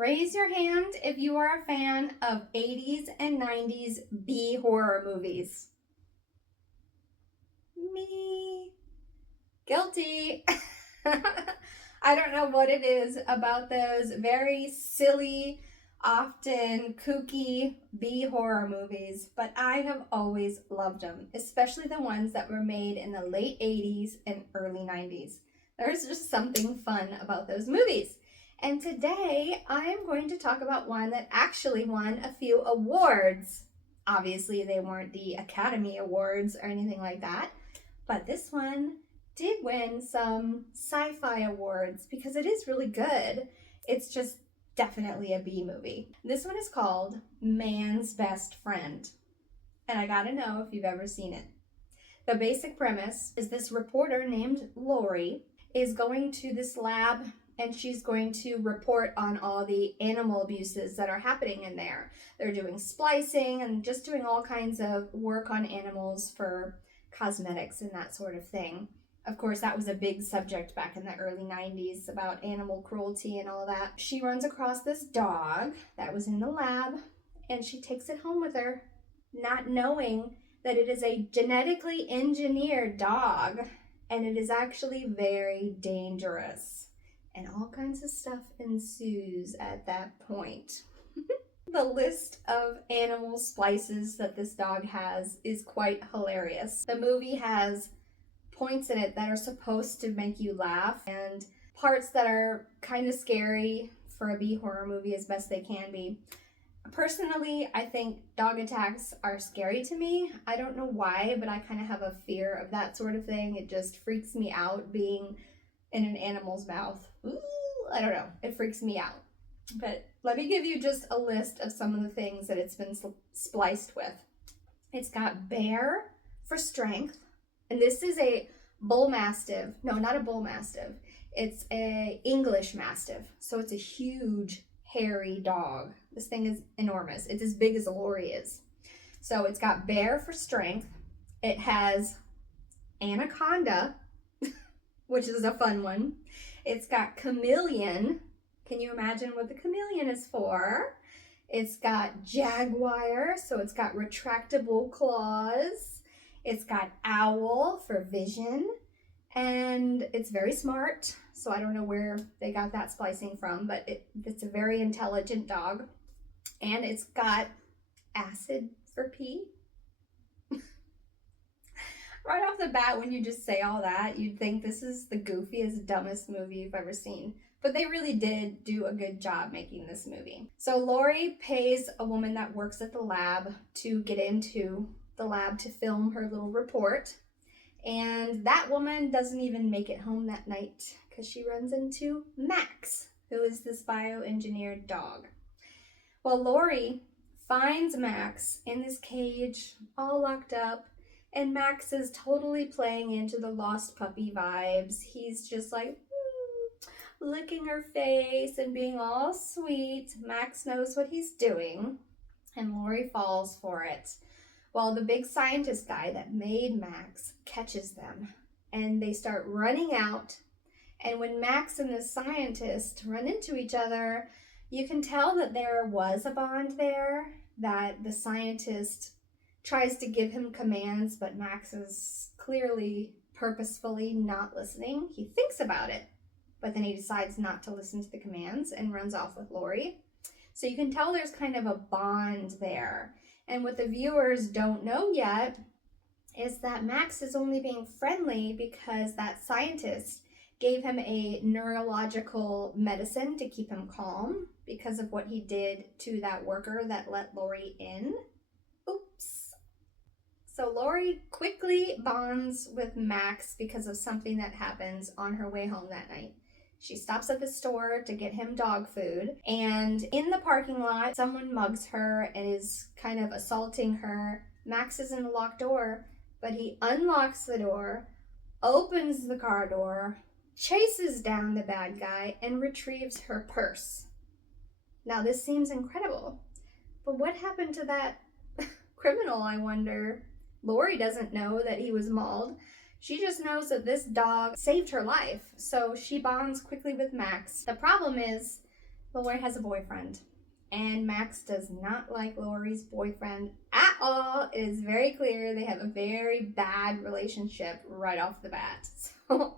Raise your hand if you are a fan of 80s and 90s B horror movies. Me. Guilty. I don't know what it is about those very silly, often kooky B horror movies, but I have always loved them, especially the ones that were made in the late 80s and early 90s. There's just something fun about those movies. And today I'm going to talk about one that actually won a few awards. Obviously, they weren't the Academy Awards or anything like that, but this one did win some sci-fi awards because it is really good. It's just definitely a B movie. This one is called Man's Best Friend, and I gotta know if you've ever seen it. The basic premise is this reporter named Lori is going to this lab and she's going to report on all the animal abuses that are happening in there. They're doing splicing and just doing all kinds of work on animals for cosmetics and that sort of thing. Of course, that was a big subject back in the early 90s about animal cruelty and all that. She runs across this dog that was in the lab and she takes it home with her, not knowing that it is a genetically engineered dog and it is actually very dangerous. And all kinds of stuff ensues at that point. The list of animal splices that this dog has is quite hilarious. The movie has points in it that are supposed to make you laugh and parts that are kind of scary for a B horror movie as best they can be. Personally, I think dog attacks are scary to me. I don't know why, but I kind of have a fear of that sort of thing. It just freaks me out being in an animal's mouth. Ooh, I don't know. It freaks me out. But let me give you just a list of some of the things that it's been spliced with. It's got bear for strength. And this is a bull mastiff. No, not a bull mastiff. It's a English mastiff. So it's a huge, hairy dog. This thing is enormous. It's as big as a lorry is. So it's got bear for strength. It has anaconda, which is a fun one. It's got chameleon. Can you imagine what the chameleon is for? It's got jaguar, so it's got retractable claws. It's got owl for vision, and it's very smart, so I don't know where they got that splicing from, but it's a very intelligent dog. And it's got acid for pee. Right off the bat, when you just say all that, you'd think this is the goofiest, dumbest movie you've ever seen. But they really did do a good job making this movie. So Lori pays a woman that works at the lab to get into the lab to film her little report. And that woman doesn't even make it home that night because she runs into Max, who is this bioengineered dog. Well, Lori finds Max in this cage, all locked up. And Max is totally playing into the lost puppy vibes. He's just like, licking her face and being all sweet. Max knows what he's doing, and Lori falls for it. Well, the big scientist guy that made Max catches them, and they start running out. And when Max and the scientist run into each other, you can tell that there was a bond there, that the scientist tries to give him commands, but Max is clearly purposefully not listening. He thinks about it, but then he decides not to listen to the commands and runs off with Lori. So you can tell there's kind of a bond there. And what the viewers don't know yet is that Max is only being friendly because that scientist gave him a neurological medicine to keep him calm because of what he did to that worker that let Lori in. Oops. So Lori quickly bonds with Max because of something that happens on her way home that night. She stops at the store to get him dog food, and in the parking lot, someone mugs her and is kind of assaulting her. Max is in the locked door, but he unlocks the door, opens the car door, chases down the bad guy, and retrieves her purse. Now, this seems incredible, but what happened to that criminal, I wonder? Lori doesn't know that he was mauled. She just knows that this dog saved her life, so she bonds quickly with Max. The problem is Lori has a boyfriend, and Max does not like Lori's boyfriend at all. It is very clear they have a very bad relationship right off the bat. So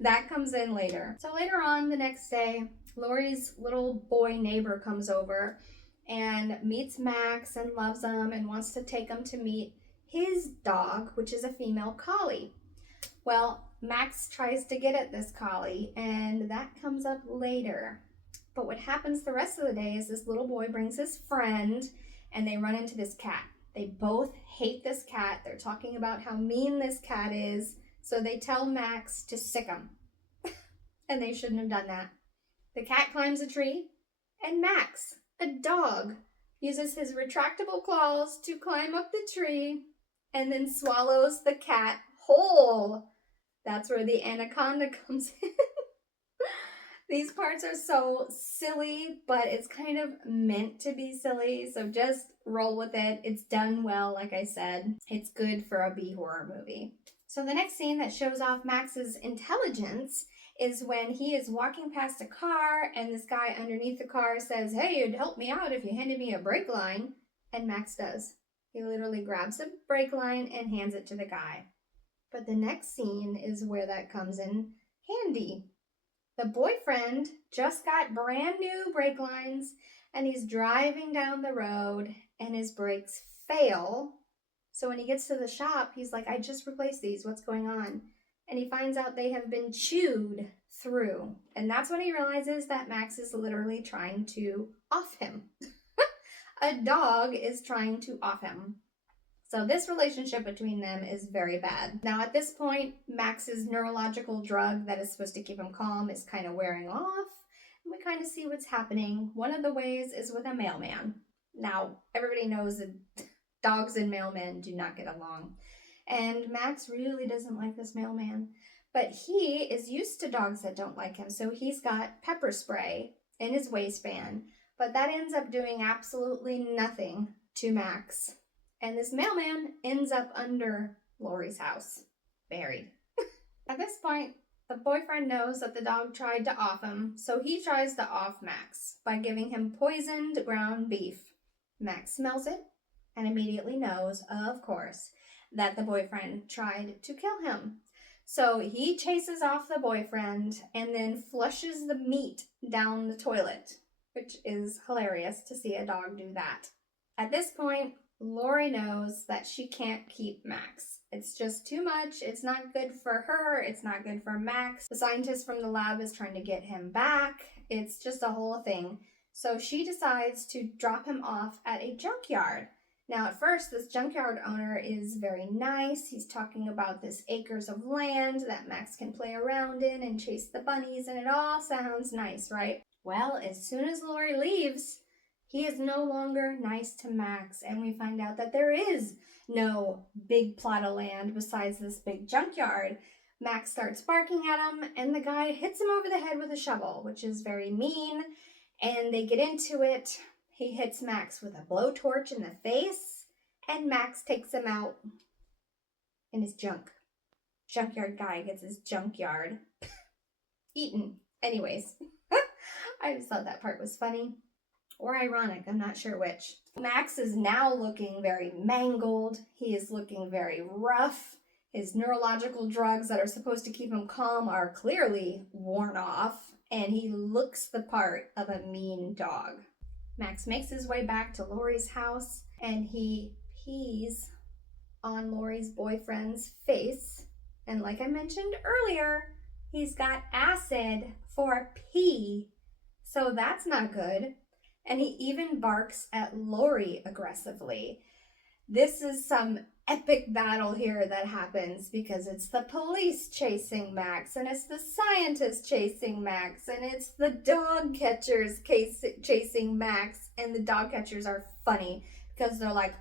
that comes in later. So later on the next day, Lori's little boy neighbor comes over and meets Max and loves him and wants to take him to meet his dog, which is a female collie. Well, Max tries to get at this collie, and that comes up later. But what happens the rest of the day is this little boy brings his friend, and they run into this cat. They both hate this cat. They're talking about how mean this cat is, so they tell Max to sick him. And they shouldn't have done that. The cat climbs a tree, and Max, a dog, uses his retractable claws to climb up the tree and then swallows the cat whole. That's where the anaconda comes in. These parts are so silly, but it's kind of meant to be silly, so just roll with it. It's done well, like I said. It's good for a B-horror movie. So the next scene that shows off Max's intelligence is when he is walking past a car and this guy underneath the car says, "Hey, you'd help me out if you handed me a brake line." And Max does. He literally grabs a brake line and hands it to the guy. But the next scene is where that comes in handy. The boyfriend just got brand new brake lines and he's driving down the road and his brakes fail. So when he gets to the shop, he's like, "I just replaced these. What's going on?" And he finds out they have been chewed through. And that's when he realizes that Max is literally trying to off him. A dog is trying to off him. So this relationship between them is very bad. Now at this point, Max's neurological drug that is supposed to keep him calm is kind of wearing off. And we kind of see what's happening. One of the ways is with a mailman. Now, everybody knows that dogs and mailmen do not get along. And Max really doesn't like this mailman. But he is used to dogs that don't like him. So he's got pepper spray in his waistband. But that ends up doing absolutely nothing to Max. And this mailman ends up under Lori's house, buried. At this point, the boyfriend knows that the dog tried to off him, so he tries to off Max by giving him poisoned ground beef. Max smells it and immediately knows, of course, that the boyfriend tried to kill him. So he chases off the boyfriend and then flushes the meat down the toilet, which is hilarious to see a dog do that. At this point, Lori knows that she can't keep Max. It's just too much. It's not good for her. It's not good for Max. The scientist from the lab is trying to get him back. It's just a whole thing. So she decides to drop him off at a junkyard. Now at first, this junkyard owner is very nice. He's talking about this acres of land that Max can play around in and chase the bunnies, and it all sounds nice, right? Well, as soon as Lori leaves, he is no longer nice to Max, and we find out that there is no big plot of land besides this big junkyard. Max starts barking at him, and the guy hits him over the head with a shovel, which is very mean, and they get into it. He hits Max with a blowtorch in the face, and Max takes him out in his junk. Junkyard guy gets his junkyard eaten. Anyways, I just thought that part was funny. Or ironic, I'm not sure which. Max is now looking very mangled. He is looking very rough. His neurological drugs that are supposed to keep him calm are clearly worn off, and he looks the part of a mean dog. Max makes his way back to Lori's house, and he pees on Lori's boyfriend's face. And like I mentioned earlier, he's got acid for pee, so that's not good. And he even barks at Lori aggressively. This is some epic battle here that happens because it's the police chasing Max, and it's the scientist chasing Max, and it's the dog catchers chasing Max, and the dog catchers are funny because they're like,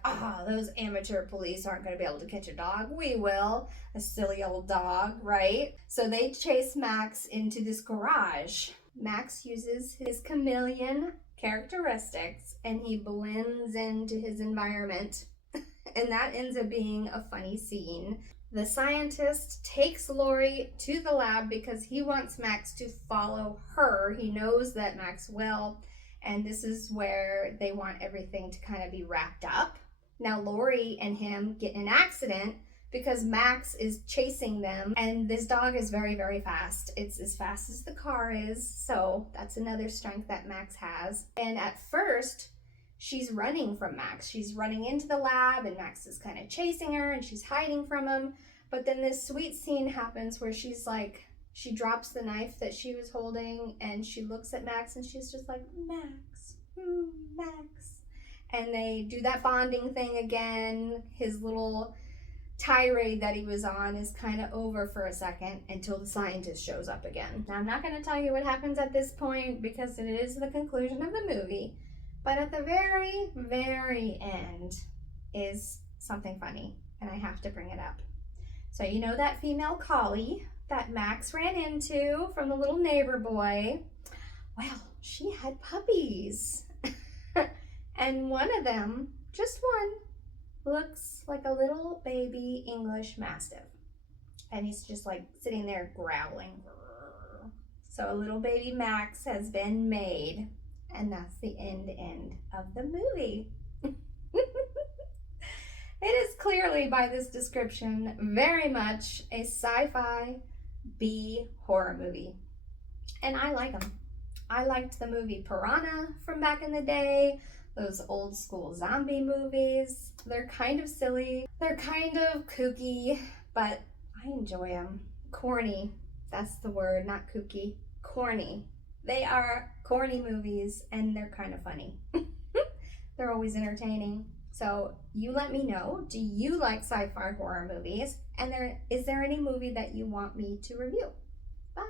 those amateur police aren't going to be able to catch a dog. We will. A silly old dog, right? So they chase Max into this garage. Max uses his chameleon characteristics and he blends into his environment, and that ends up being a funny scene. The scientist takes Lori to the lab because he wants Max to follow her. He knows that Max will, and this is where they want everything to kind of be wrapped up. Now Lori and him get in an accident because Max is chasing them, and this dog is very, very fast. It's as fast as the car is, so that's another strength that Max has. And at first, she's running from Max. She's running into the lab, and Max is kind of chasing her, and she's hiding from him. But then this sweet scene happens where she's like, she drops the knife that she was holding, and she looks at Max, and she's just like, Max, Max. And they do that bonding thing again. His little tirade that he was on is kind of over for a second until the scientist shows up again. Now, I'm not going to tell you what happens at this point because it is the conclusion of the movie, but at the very, very end is something funny, and I have to bring it up. So you know that female collie that Max ran into from the little neighbor boy? Well, she had puppies. And one of them, just one, looks like a little baby English Mastiff. And he's just like sitting there growling. So a little baby Max has been made. And that's the end of the movie. It is clearly, by this description, very much a sci-fi B horror movie. And I like them. I liked the movie Piranha from back in the day. Those old school zombie movies. They're kind of silly. They're kind of kooky, but I enjoy them. Corny. That's the word, not kooky. Corny. They are corny movies, and they're kind of funny. They're always entertaining. So you let me know, do you like sci-fi horror movies? And is there any movie that you want me to review? Bye.